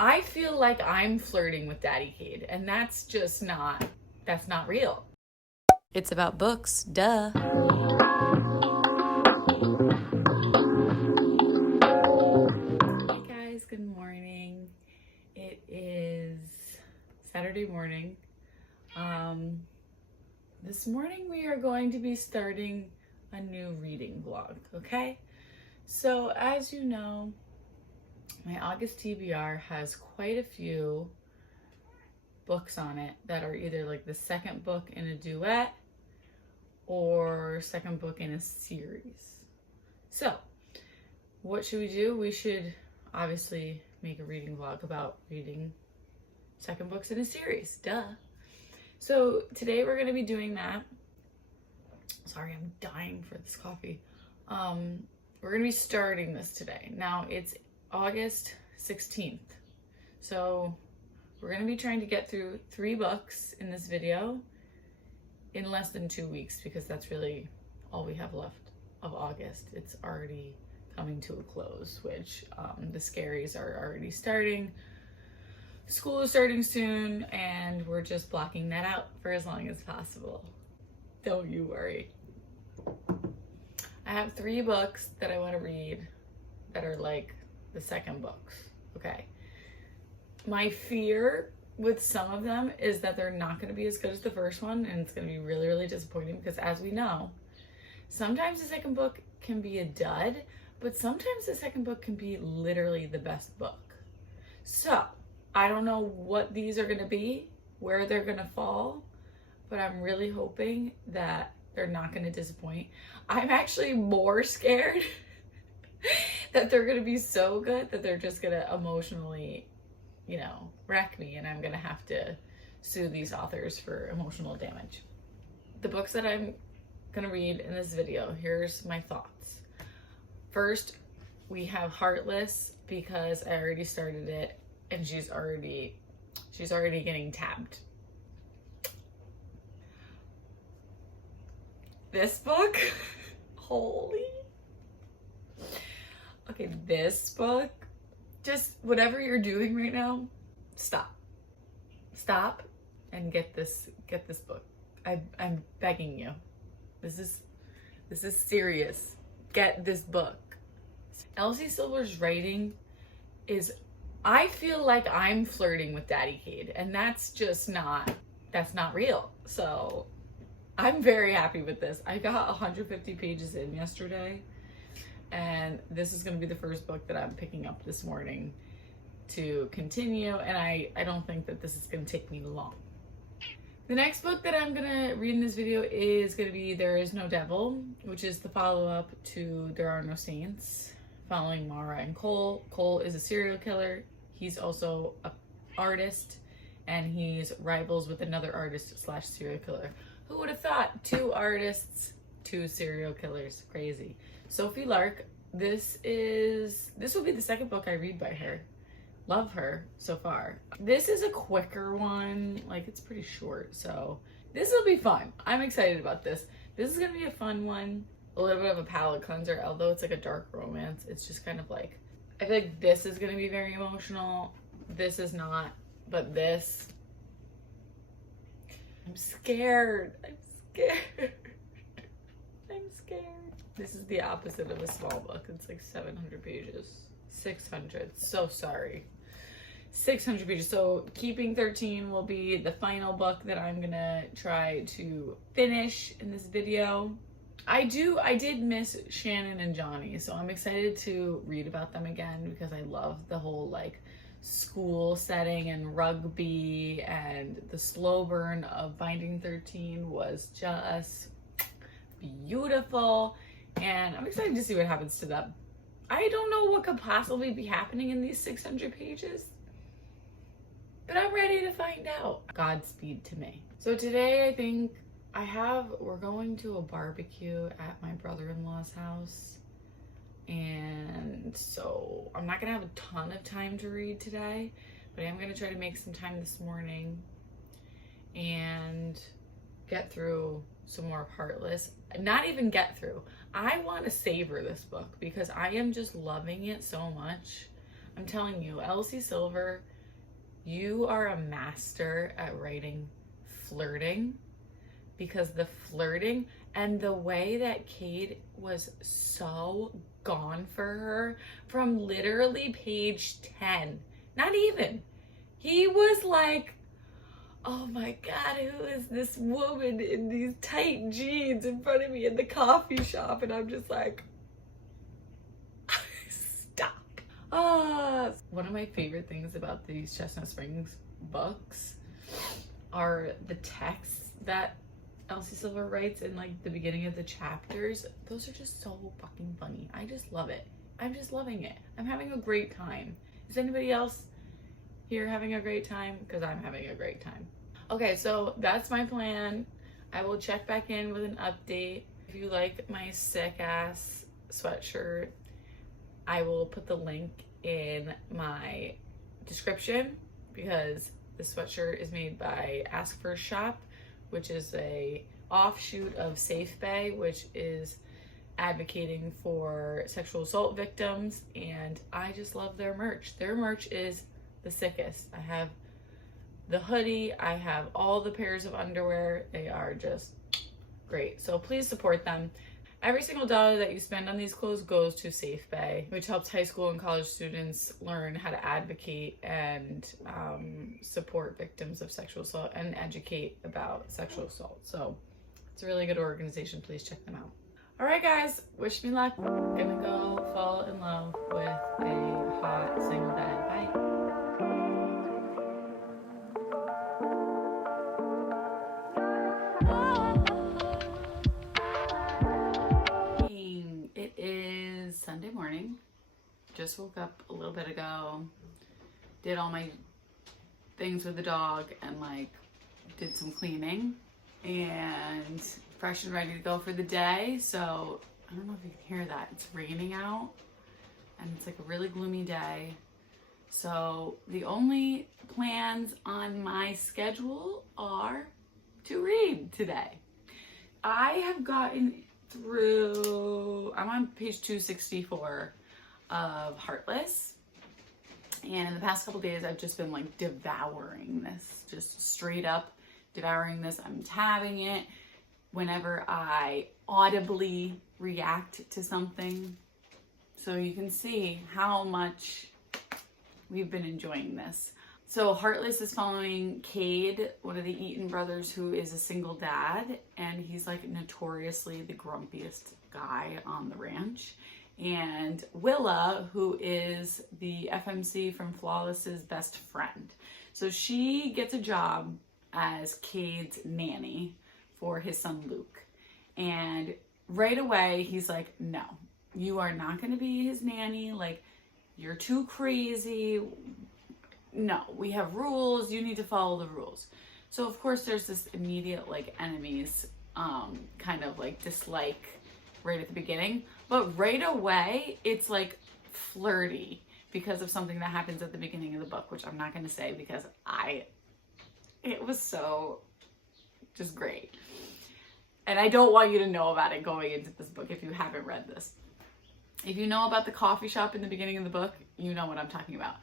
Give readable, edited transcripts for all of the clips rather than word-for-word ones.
I feel like I'm flirting with Daddy Cade, and that's not real. It's about books, duh. Hey guys, good morning. It is Saturday morning. This morning we are going to be starting a new reading vlog, okay? So as you know, my August TBR has quite a few books on it that are either like the second book in a duet or second book in a series. So what should we do? We should obviously make a reading vlog about reading second books in a series, duh. So today we're gonna be doing that. Sorry, I'm dying for this coffee. We're gonna be starting this today. Now it's August 16th. So we're gonna be trying to get through 3 books in this video in less than 2 weeks, because that's really all we have left of August. It's already coming to a close, which the scaries are already starting. School is starting soon, and we're just blocking that out for as long as possible. Don't you worry. I have 3 books that I want to read that are like the second books, okay? My fear with some of them is that they're not going to be as good as the first one, and it's going to be really, really disappointing, because as we know, sometimes the second book can be a dud, but sometimes the second book can be literally the best book. So I don't know what these are going to be, where they're going to fall, but I'm really hoping that they're not going to disappoint. I'm actually more scared that they're going to be so good that they're just going to emotionally, wreck me, and I'm going to have to sue these authors for emotional damage. The books that I'm going to read in this video, here's my thoughts. First, we have Heartless, because I already started it and she's already getting tabbed. This book, holy. Okay, this book, just whatever you're doing right now, stop and get this book. I'm begging you. This is serious. Get this book. Elsie Silver's writing is, I feel like I'm flirting with Daddy Cade, and that's not real. So I'm very happy with this. I got 150 pages in yesterday, and this is going to be the first book that I'm picking up this morning to continue, and I don't think that this is going to take me long. The next book that I'm going to read in this video is going to be There Is No Devil, which is the follow-up to There Are No Saints, following Mara and Cole. Cole is a serial killer. He's also an artist, and he's rivals with another artist / serial killer. Who would have thought? 2 artists, 2 serial killers. Crazy. Sophie Lark. This will be the second book I read by her. Love her so far. This is a quicker one. Like, it's pretty short, so this will be fun. I'm excited about this. This is gonna be a fun one. A little bit of a palate cleanser, although it's like a dark romance. It's just kind of like, I feel like this is gonna be very emotional. This is not, but this, I'm scared. I'm scared. This is the opposite of a small book. It's like 700 pages. 600. So sorry. 600 pages. So Keeping 13 will be the final book that I'm gonna try to finish in this video. I did miss Shannon and Johnny, so I'm excited to read about them again, because I love the whole like school setting and rugby, and the slow burn of Binding 13 was just beautiful, and I'm excited to see what happens to them. I don't know what could possibly be happening in these 600 pages, but I'm ready to find out. Godspeed to me. So today I think we're going to a barbecue at my brother-in-law's house, and so I'm not gonna have a ton of time to read today, but I'm gonna try to make some time this morning and get through some more of Heartless. Not even get through. I want to savor this book, because I am just loving it so much. I'm telling you, Elsie Silver, you are a master at writing flirting, because the flirting and the way that Cade was so gone for her from literally page 10, not even. He was like, oh my God, who is this woman in these tight jeans in front of me in the coffee shop? And I'm just like, stop. One of my favorite things about these Chestnut Springs books are the texts that Elsie Silver writes in like the beginning of the chapters. Those are just so fucking funny. I just love it. I'm just loving it. I'm having a great time. Is anybody else here having a great time? Because I'm having a great time. Okay, so that's my plan. I will check back in with an update. If you like my sick ass sweatshirt, I will put the link in my description, because the sweatshirt is made by Ask First Shop, which is a offshoot of Safe Bay, which is advocating for sexual assault victims, and I just love their merch. Their merch is the sickest. I have the hoodie, I have all the pairs of underwear. They are just great. So please support them. Every single dollar that you spend on these clothes goes to Safe Bay, which helps high school and college students learn how to advocate and support victims of sexual assault and educate about sexual assault. So it's a really good organization. Please check them out. All right, guys, wish me luck. Gonna go fall in love with a hot single dad. Bye. It is Sunday morning. Just woke up a little bit ago, did all my things with the dog, and like did some cleaning, and fresh and ready to go for the day. So I don't know if you can hear that. It's raining out and it's like a really gloomy day. So the only plans on my schedule are to read today. I have gotten through, I'm on page 264 of Heartless, and in the past couple days I've just been like devouring this, just straight up devouring this. I'm tabbing it whenever I audibly react to something, so you can see how much we've been enjoying this. So Heartless is following Cade, one of the Eaton brothers, who is a single dad, and he's like notoriously the grumpiest guy on the ranch. And Willa, who is the FMC from Flawless's best friend. So she gets a job as Cade's nanny for his son Luke. And right away he's like, no, you are not going to be his nanny. Like, you're too crazy. No, we have rules. You need to follow the rules. So of course there's this immediate like enemies kind of like dislike right at the beginning, but right away it's like flirty because of something that happens at the beginning of the book, which I'm not going to say because it was so just great. And I don't want you to know about it going into this book if you haven't read this. If you know about the coffee shop in the beginning of the book, you know what I'm talking about.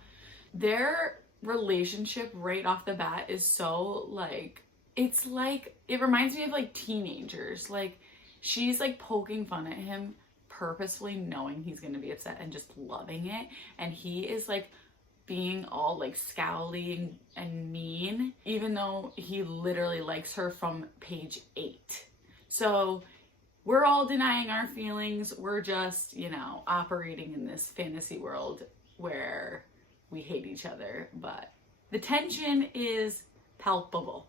Their relationship right off the bat is so like, it's like, it reminds me of like teenagers. Like, she's like poking fun at him purposefully, knowing he's going to be upset and just loving it. And he is like being all like scowly and mean, even though he literally likes her from page 8. So we're all denying our feelings. We're just, you know, operating in this fantasy world where we hate each other. But the tension is palpable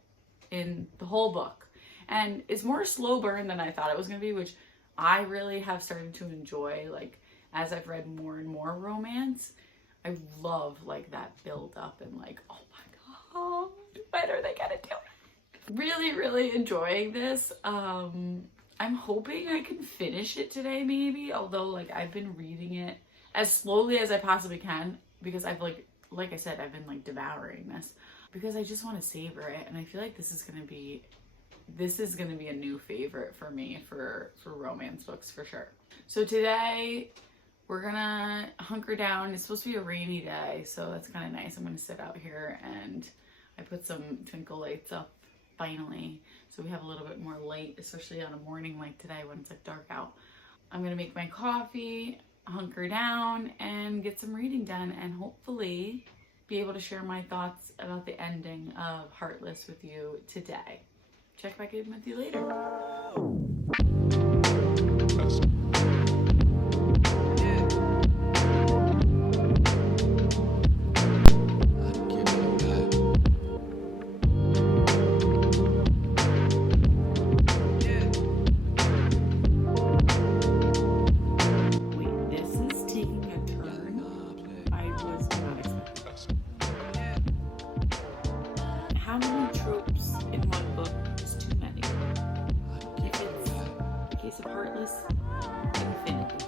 in the whole book. And it's more slow burn than I thought it was going to be, which I really have started to enjoy. Like, as I've read more and more romance, I love like that build up and like, oh my God, when are they going to do it? Really, really enjoying this. I'm hoping I can finish it today maybe, although like I've been reading it as slowly as I possibly can because I've like I said, I've been like devouring this because I just want to savor it. And I feel like this is going to be a new favorite for me for romance books for sure. So today we're gonna hunker down. It's supposed to be a rainy day, so that's kind of nice. I'm gonna sit out here, and I put some twinkle lights up finally, so we have a little bit more light, especially on a morning like today when it's like dark out. I'm gonna make my coffee, hunker down, and get some reading done, and hopefully be able to share my thoughts about the ending of Heartless with you today. Check back in with you later. Wait, this is taking a turn I was not expecting. How many tropes in one book is too many? If it's the case of Heartless, infinity.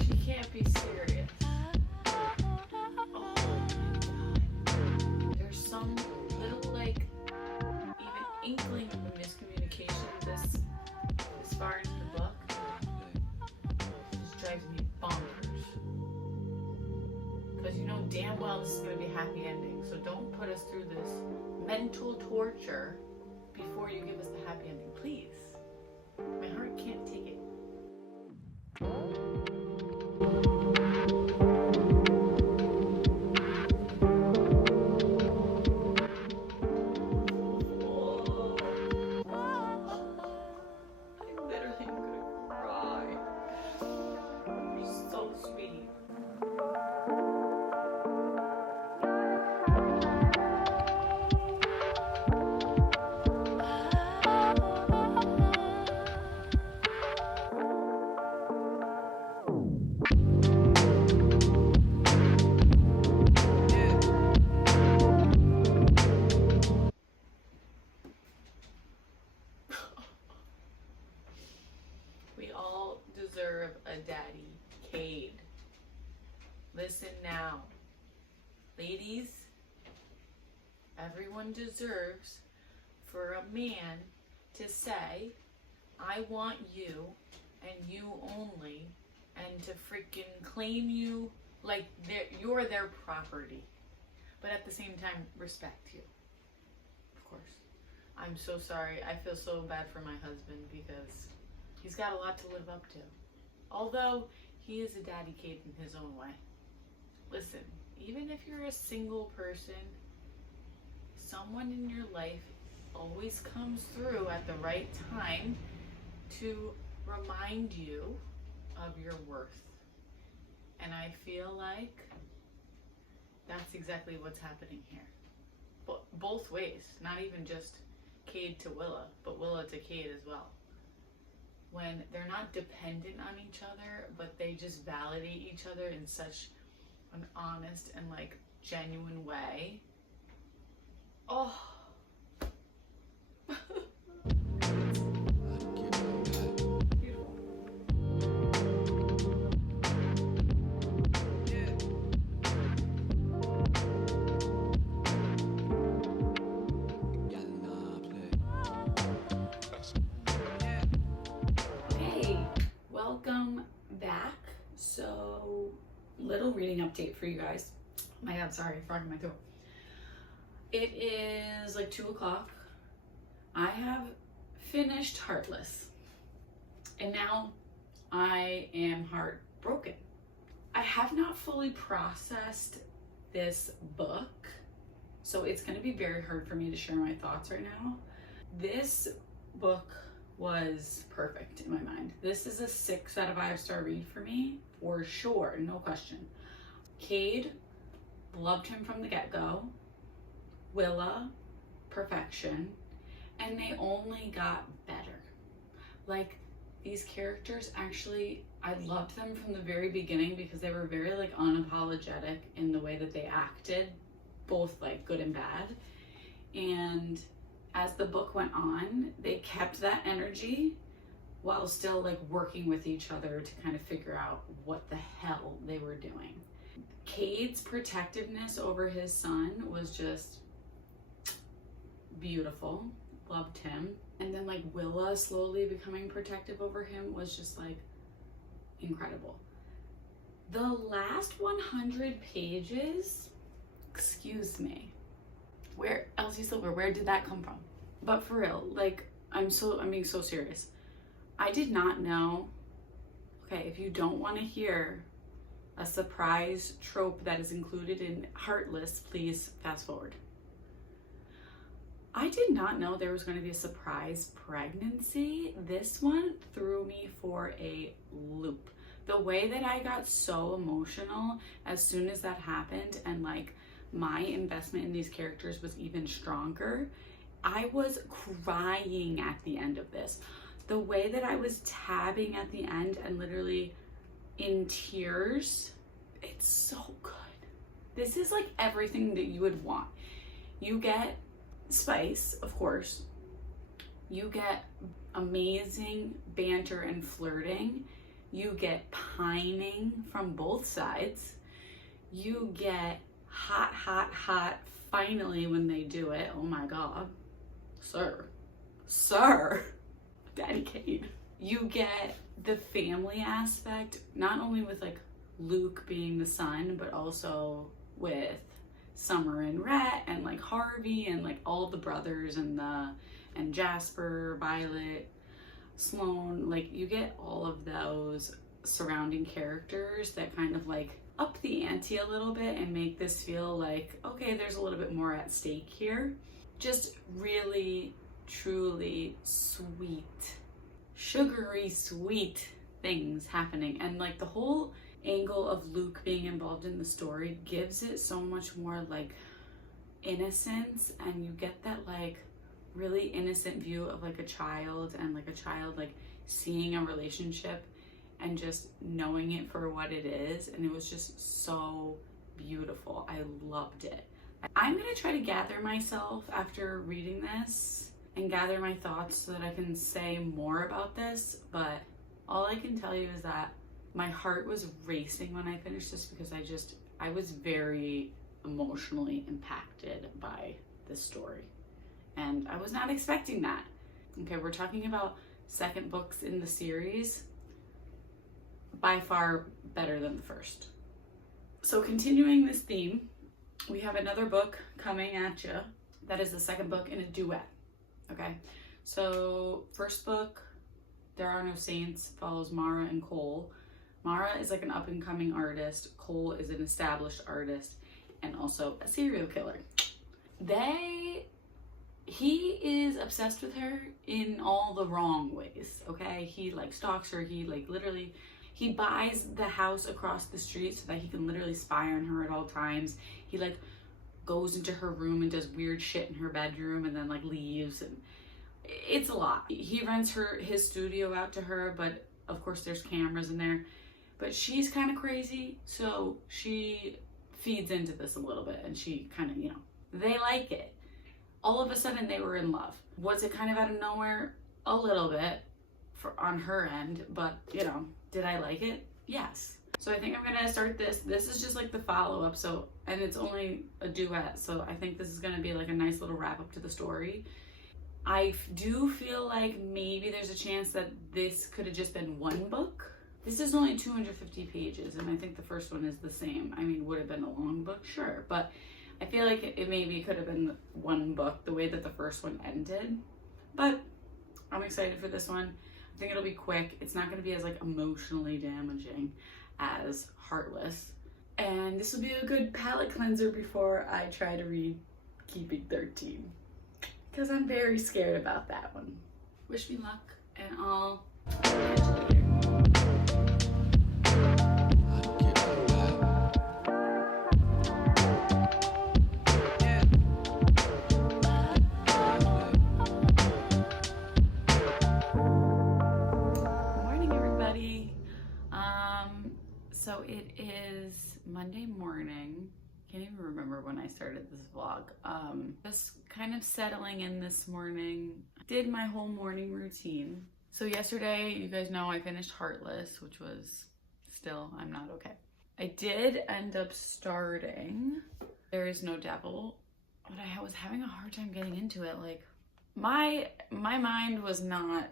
She can't be serious. Oh my god. There's some little, like, even inkling of a miscommunication this far into the book. It just drives me bonkers. Because you know damn well this is going to be a happy ending. So don't put us through this mental torture before you give us the happy ending, please. My heart can't take it. I literally am gonna cry. You're so sweet. We all deserve a daddy, Cade. Listen now. Ladies, everyone deserves for a man to say, I want you and you only, and to freaking claim you like you're their property. But at the same time, respect you. Of course. I'm so sorry. I feel so bad for my husband because he's got a lot to live up to. Although he is a daddy Cade in his own way. Listen, even if you're a single person, someone in your life always comes through at the right time to remind you of your worth. And I feel like that's exactly what's happening here. But both ways, not even just Cade to Willa, but Willa to Cade as well. When they're not dependent on each other, but they just validate each other in such an honest and like genuine way. Oh. Welcome back. So, little reading update for you guys. Oh my god, sorry, frog in my throat. It is like 2 o'clock. I have finished Heartless. And now I am heartbroken. I have not fully processed this book, so it's going to be very hard for me to share my thoughts right now. This book was perfect in my mind. This is a 6 out of 5 star read for me, for sure, no question. Cade, loved him from the get-go. Willa, perfection. And they only got better. Like, these characters actually, I loved them from the very beginning because they were very like unapologetic in the way that they acted, both like good and bad. And as the book went on, they kept that energy while still like working with each other to kind of figure out what the hell they were doing. Cade's protectiveness over his son was just beautiful. Loved him. And then like Willa slowly becoming protective over him was just like incredible. The last 100 pages, excuse me, where Elsie Silver, where did that come from? But for real, like I'm being so serious. I did not know. Okay, if you don't want to hear a surprise trope that is included in Heartless, please fast forward. I did not know there was going to be a surprise pregnancy. This one threw me for a loop. The way that I got so emotional as soon as that happened, and like my investment in these characters was even stronger. I was crying at the end of this. The way that I was tabbing at the end and literally in tears, it's so good. This is like everything that you would want. You get spice, of course. You get amazing banter and flirting. You get pining from both sides. You get hot, hot, hot finally when they do it. Oh my God. Sir. Daddy Cade. You get the family aspect, not only with like Luke being the son, but also with Summer and Rhett and like Harvey and like all the brothers and Jasper, Violet, Sloane. Like you get all of those surrounding characters that kind of like up the ante a little bit and make this feel like, okay, there's a little bit more at stake here. Just really, truly sweet, sugary sweet things happening. And like the whole angle of Luke being involved in the story gives it so much more like innocence, and you get that like really innocent view of like a child, and like a child like seeing a relationship and just knowing it for what it is. And it was just so beautiful. I loved it. I'm gonna try to gather myself after reading this and gather my thoughts so that I can say more about this, but all I can tell you is that my heart was racing when I finished this because I was very emotionally impacted by this story, and I was not expecting that. Okay, we're talking about second books in the series, by far better than the first. So continuing this theme, we have another book coming at you that is the second book in a duet. Okay, so first book, There Are No Saints, follows Mara and Cole. Mara is like an up and coming artist. Cole is an established artist and also a serial killer. He is obsessed with her in all the wrong ways, okay? He like stalks her. He like literally, he buys the house across the street so that he can literally spy on her at all times. He like goes into her room and does weird shit in her bedroom and then like leaves, and it's a lot. He rents his studio out to her, but of course there's cameras in there. But she's kind of crazy, so she feeds into this a little bit, and she kind of, they like it. All of a sudden they were in love. Was it kind of out of nowhere? A little bit on her end, but did I like it? Yes. So I think I'm gonna start this. This is just like the follow-up, and it's only a duet, so I think this is gonna be like a nice little wrap up to the story. I do feel like maybe there's a chance that this could have just been one book. This is only 250 pages, and I think the first one is the same. I mean, would have been a long book, sure, but I feel like it maybe could have been one book the way that the first one ended. But I'm excited for this one. I think it'll be quick. It's not going to be as like emotionally damaging as Heartless. And this will be a good palate cleanser before I try to read Keeping 13. Because I'm very scared about that one. Wish me luck, and I'll catch you later. remember when I started this vlog. Just kind of settling in this morning. Did my whole morning routine. So yesterday, you guys know I finished Heartless, which was still, I'm not okay. I did end up starting There Is No Devil, but I was having a hard time getting into it. Like, my mind was not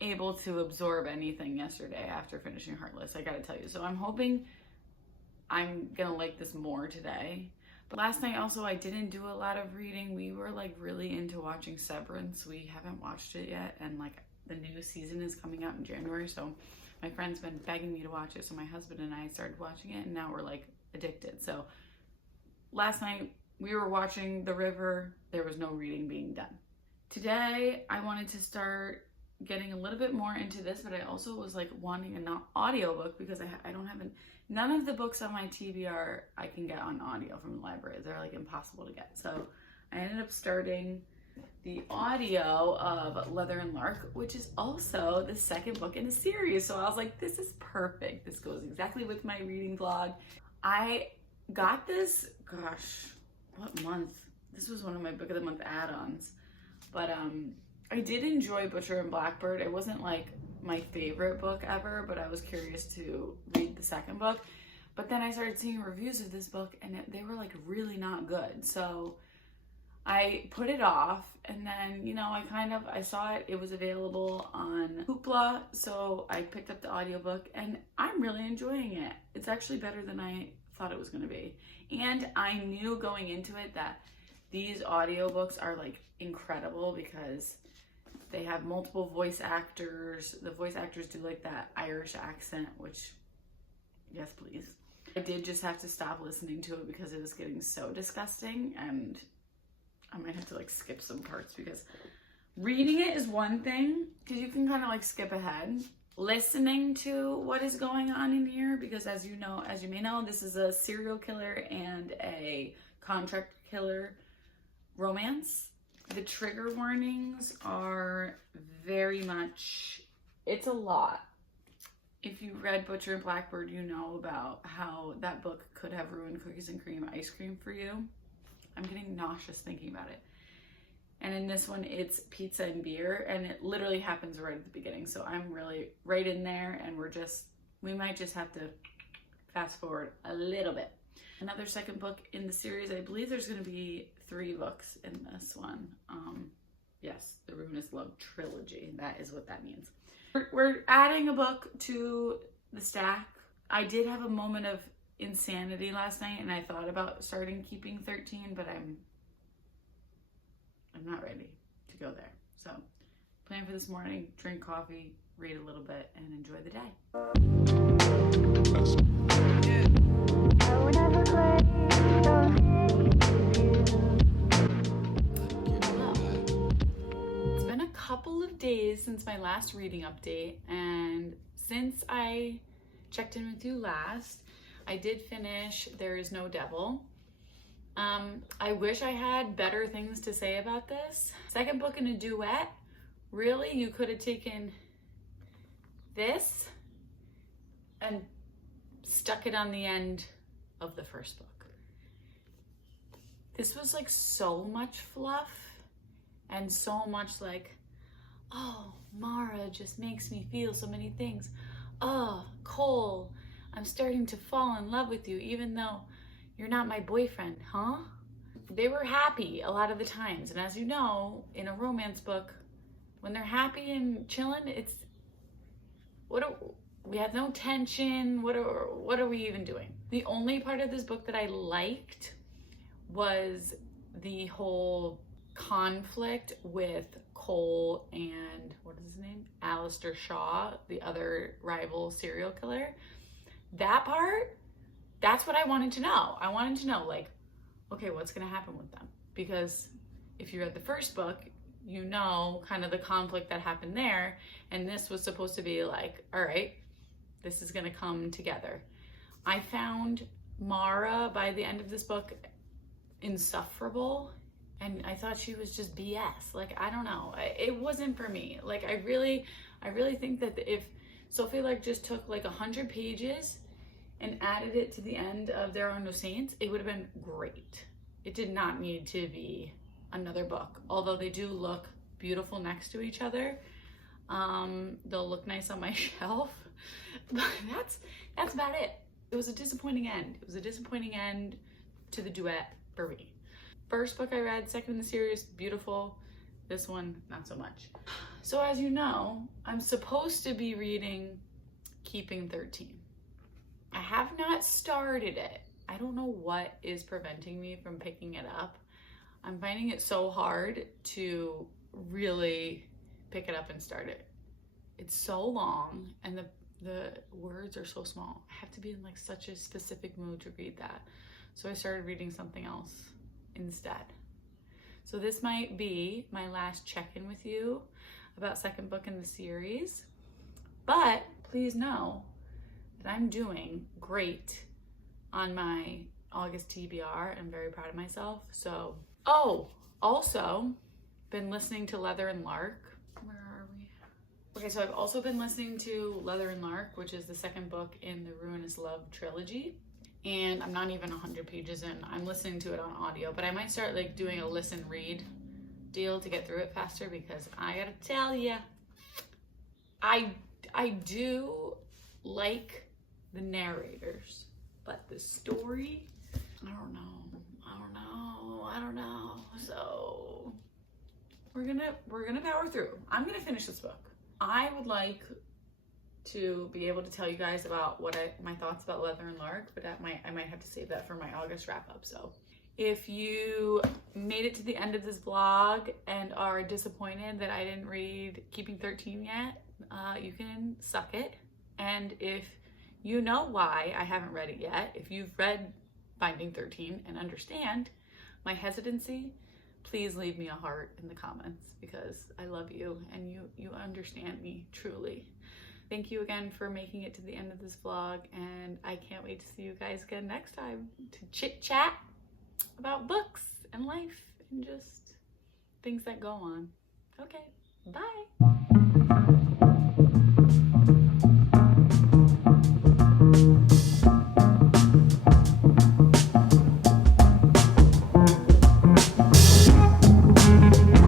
able to absorb anything yesterday after finishing Heartless, I gotta tell you. So I'm hoping I'm gonna like this more today. But last night also, I didn't do a lot of reading. We were like really into watching Severance. We haven't watched it yet, and like the new season is coming out in January, so my friend's been begging me to watch it. So my husband and I started watching it, and now we're like addicted. So last night we were watching The River. There was no reading being done. Today I wanted to start getting a little bit more into this, but I also was like wanting an audiobook because I don't have none of the books on my TBR I can get on audio from the library. They're like impossible to get. So I ended up starting the audio of Leather and Lark, which is also the second book in the series. So I was like, this is perfect. This goes exactly with my reading vlog. I got this, gosh, what month? This was one of my Book of the Month add-ons. But I did enjoy Butcher and Blackbird. It wasn't like my favorite book ever, but I was curious to read the second book. But then I started seeing reviews of this book, and they were like really not good. So I put it off, and then, you know, I saw it was available on Hoopla, so I picked up the audiobook, and I'm really enjoying it. It's actually better than I thought it was going to be. And I knew going into it that these audiobooks are like incredible because they have multiple voice actors. The voice actors do like that Irish accent, which, yes, please. I did just have to stop listening to it because it was getting so disgusting, and I might have to like skip some parts because reading it is one thing because you can kind of like skip ahead. Listening to what is going on in here, because as you may know, this is a serial killer and a contract killer romance. The trigger warnings are very much, it's a lot. If you read Butcher and Blackbird, you know about how that book could have ruined cookies and cream ice cream for you. I'm getting nauseous thinking about it. And in this one, it's pizza and beer, and it literally happens right at the beginning. So I'm really right in there, and we might just have to fast forward a little bit. Another second book in the series. I believe there's going to be 3 books in this one. Yes, the Ruinous Love Trilogy. That is what that means. We're adding a book to the stack. I did have a moment of insanity last night, and I thought about starting keeping 13, but I'm not ready to go there. So plan for this morning, drink coffee, read a little bit, and enjoy the day. It's been a couple of days since my last reading update, and since I checked in with you last, I did finish There Is No Devil. I wish I had better things to say about this. Second book in a duet. Really, you could have taken this and stuck it on the end of the first book. This was like so much fluff and so much like, oh, Mara just makes me feel so many things. Oh, Cole, I'm starting to fall in love with you even though you're not my boyfriend, huh? They were happy a lot of the times. And as you know, in a romance book, when they're happy and chilling, we have no tension. What are we even doing? The only part of this book that I liked was the whole conflict with Cole and, what is his name? Alistair Shaw, the other rival serial killer. That part, that's what I wanted to know. I wanted to know, like, okay, what's going to happen with them? Because if you read the first book, you know kind of the conflict that happened there. And this was supposed to be like, all right, this is going to come together. I found Mara by the end of this book insufferable. And I thought she was just BS. Like, I don't know. It wasn't for me. Like, I really think that if Sophie like just took like 100 pages and added it to the end of There Are No Saints, it would have been great. It did not need to be another book, although they do look beautiful next to each other. They'll look nice on my shelf, but that's about it. It was a disappointing end. It was a disappointing end to the duet for me. First book I read, second in the series, beautiful. This one, not so much. So as you know, I'm supposed to be reading Keeping 13. I have not started it. I don't know what is preventing me from picking it up. I'm finding it so hard to really pick it up and start it. It's so long and the words are so small. I have to be in like such a specific mood to read that. So I started reading something else instead. So this might be my last check-in with you about second book in the series, but please know that I'm doing great on my August TBR. I'm very proud of myself. So, oh, also been listening to Leather and Lark. Where are we? Okay, so I've also been listening to Leather and Lark, which is the second book in the Ruinous Love trilogy. And I'm not even 100 pages in. I'm listening to it on audio, but I might start like doing a listen read deal to get through it faster, because I gotta tell you, I do like the narrators, but the story, I don't know. So we're gonna power through. I'm gonna finish this book. I would like to be able to tell you guys about my thoughts about Leather and Lark, but I might have to save that for my August wrap up. So if you made it to the end of this vlog and are disappointed that I didn't read Keeping 13 yet, you can suck it. And if you know why I haven't read it yet, if you've read Finding 13 and understand my hesitancy, please leave me a heart in the comments, because I love you and you understand me truly. Thank you again for making it to the end of this vlog, and I can't wait to see you guys again next time to chit chat about books and life and just things that go on. Okay, bye.